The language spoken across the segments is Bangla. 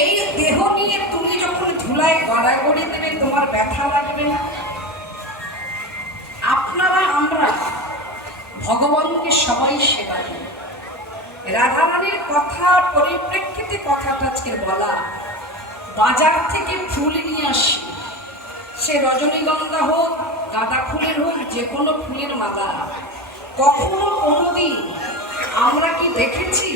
এই দেহ নিয়ে তুমি যখন ধুলায় গড়াগড়ি দেবে তোমার ব্যথা লাগবে না? আপনারা আমরা ভগবানকে সবাই সেবা করি। রাধারানীর কথা পরিপ্রেক্ষিতে কথাটা আজকে বলা, বাজার থেকে ফুল নিয়ে আসি, সে রজনীগন্ধা হোক, গাঁদা ফুলের হোক, যে কোনো ফুলের মালা, কখনো কোনোদিন আমরা কি দেখেছি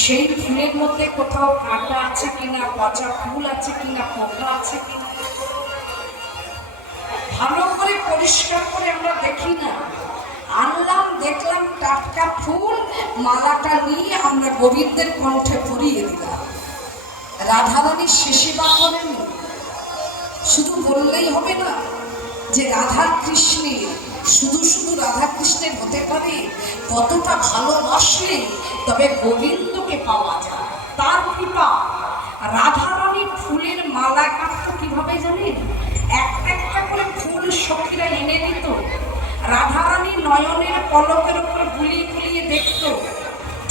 সেই ফুলের মধ্যে কোথাও কাঁটা আছে কিনা, পচা ফুল আছে কিনা, পোকা আছে কিনা? ভালো করে পরিষ্কার করে আমরা দেখি না। আনলাম, দেখলাম টাটকা ফুল, মালাটা নিয়ে আমরা গোবিন্দের কণ্ঠে পরিয়ে দিলাম। রাধারানী সেবা করেন। শুধু বললেই হবে না যে রাধা কৃষ্ণের, শুধু শুধু রাধা কৃষ্ণের হতে পারে, কতটা ভালোবাসলে তবে গোবিন্দকে পাওয়া যায়, তার কৃপা। রাধারানী ফুলের মালা গাঁথত কিভাবে জানেন? একটা একটা করে ফুল সখীরা এনে দিত, রাধারানী নয়নের পলকের উপর গুলিয়ে গুলিয়ে দেখত,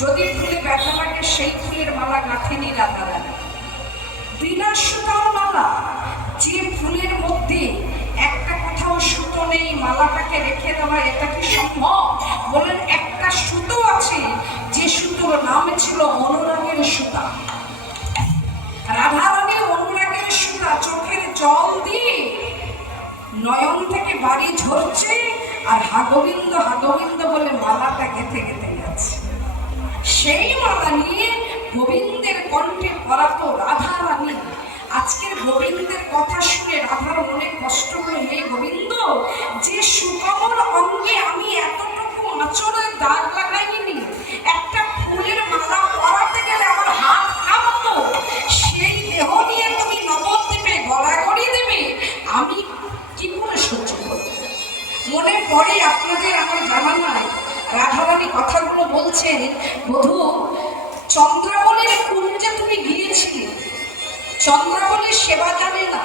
যদি ফুলে ব্যথা লাগে সেই ফুলের মালা গাঁথেনি রাধারানী। বিনা সুতার মালা, যে ফুলের মধ্যে একটা কোথাও সুতো নেই, মালাটাকে রেখে দেওয়া এটা কি সম্ভব? বলেন একটা সুতো আছে, যে সুতোর নাম ছিল অনুরাগের সুতা। রাধারানী অনুরাগের সুতা চোখের জল দিয়ে নয়ন থেকে বাড়ি ঝরছে, আর হাগোবিন্দ হাগোবিন্দ বলে মালাটা গেঁথে গেঁথে যাচ্ছে। সেই মালা নিয়ে গোবিন্দের কণ্ঠে পরাতো রাধারানী। আজকের গোবিন্দের কথা শুনে রাধার মনে কষ্ট হয়ে, হে গোবিন্দ, যে সুকমল অঙ্গে আমি এতটুকু আঁচড়ের দাগ লাগাইনি, একটা ফুলের মালা পরাতে গেলে আমার হাত কাঁপতো, সেই দেহ নিয়ে তুমি নবদ্বীপে গড়াগড়ি দেবে, আমি কি করে সহ্য করব? মনে পড়ে আপনাদের, আমার জানা নাই, রাধারানী কথাগুলো বলছেন, বধূ চন্দ্রাবলীর কুঞ্জে তুমি গিয়েছিলে, চন্দ্রাবলীর সেবা জানে না,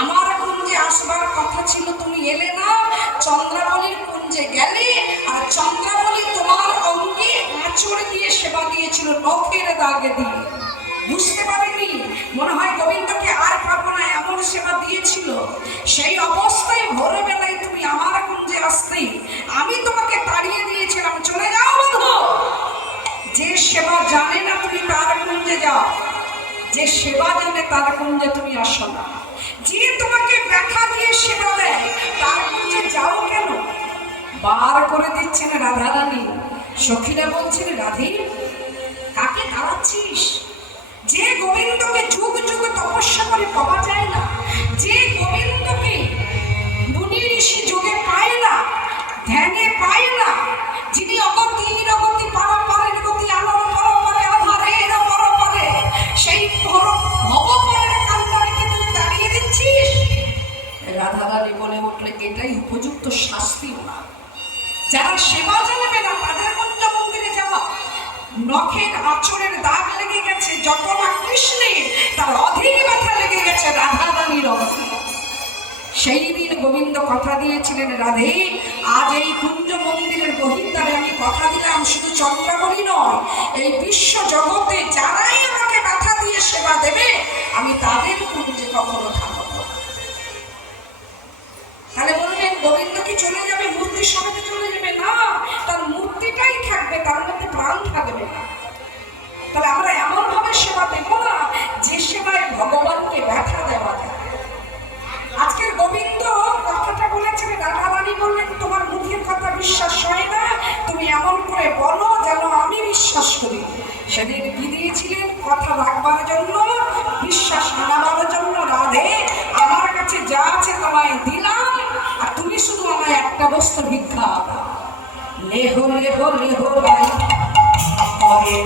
আমার কুঞ্জে আসবার কথা ছিল, তুমি এলে না, চন্দ্রাবলীর কুঞ্জে গেলে, আর চন্দ্রাবলী তোমার অঙ্গে আঁচড় দিয়ে সেবা দিয়েছিল, নখের দাগে দিয়ে। বুঝতে পারেনি, মনে হয় গোবিন্দকে আর পাবো না, এমন সেবা দিয়েছিল। সেই অবস্থায় ভোরবেলায় তুমি আমার কুঞ্জে আসতে, আমি তোমাকে তাড়িয়ে দিয়েছিলাম, চলে যাও বধূ। যে সেবা জানে না তুমি তার কুঞ্জে যাও, যে সেবা জানে তার কুঞ্জে তুমি আসো না। যে তোমাকে ব্যথা দিয়ে সেবা দেয় তার কুঞ্জে যাও কেন? বার করে দিচ্ছেন রাধারানী। সখীরা বলছেন, রাধে কাকে তাড়াচ্ছিস? যে গোবিন্দকে যুগ যুগ তপস্যা করে পাওয়া যায় না, যে গোবিন্দকে মুনি ঋষি যোগে পায় না, ধ্যানে পায় না, যিনি অগতির অগতি পরপরের গতি, আলোর পরপরে আধারের পরপরে, সেই ভবপরের কান্ডারিকে তুই দাঁড়িয়ে দিচ্ছিস। রাধারানী বলে উঠলে, এটাই উপযুক্ত শাস্তিও না। যারা সেবা জানবে না তাদের কুঞ্জ মন্দিরে যাওয়া, নখের আঁচড়ের দাগ লেগে গেছে যত না কৃষ্ণের, তার অধীর ব্যথা লেগে গেছে রাধারানীর অধীর। সেই দিন গোবিন্দ কথা দিয়েছিলেন, রাধে আজ এই কুঞ্জ মন্দিরের বহির্দ্বারে আমি কথা দিলাম, শুধু চন্দ্রাবলী নয়, এই বিশ্ব জগতে যারাই আমাকে ব্যথা দিয়ে সেবা দেবে, আমি তাদের কুঞ্জে কখনো থাকবো না। তাহলে বলবেন গোবিন্দ কি চলে যাবে, মূর্তির সঙ্গে চলে যাবে? না, তার মূর্তিটাই থাকবে, তার মধ্যে প্রাণ থাকবে না। তাহলে আমরা এমন ভাবে সেবা দেব না যে সেবায় ভগবানকে ব্যথা দেওয়া যায়। আজকের গোবিন্দ কথাটা বলেছেন, রাধারানী বললেন, তোমার মুখের কথা বিশ্বাস হয় না, তুমি এমন করে বলো যেন আমি বিশ্বাস করি। সেদিন কি দিয়েছিলেন? কথা রাখবার জন্য, বিশ্বাস আনাবার জন্য। রাধে আমার কাছে যা আছে তোমায় দিলাম, আর তুমি শুধু আমায় একটা বস্তু ভিক্ষা দাও। লেহ লেহ লেহ ভাই রাধে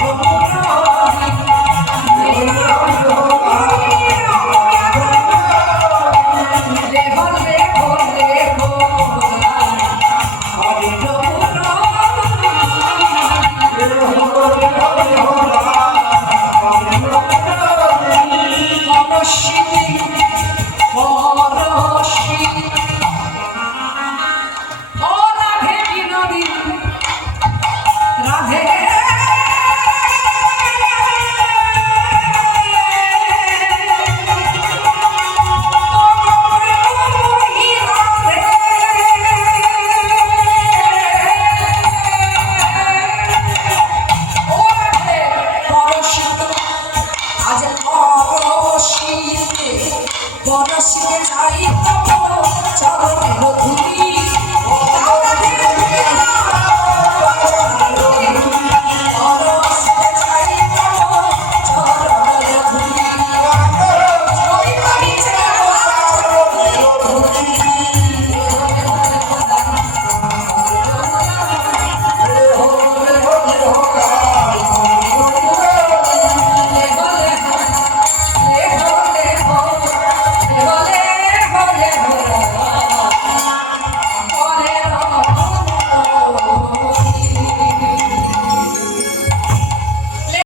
চাই তব চরণের ধুলি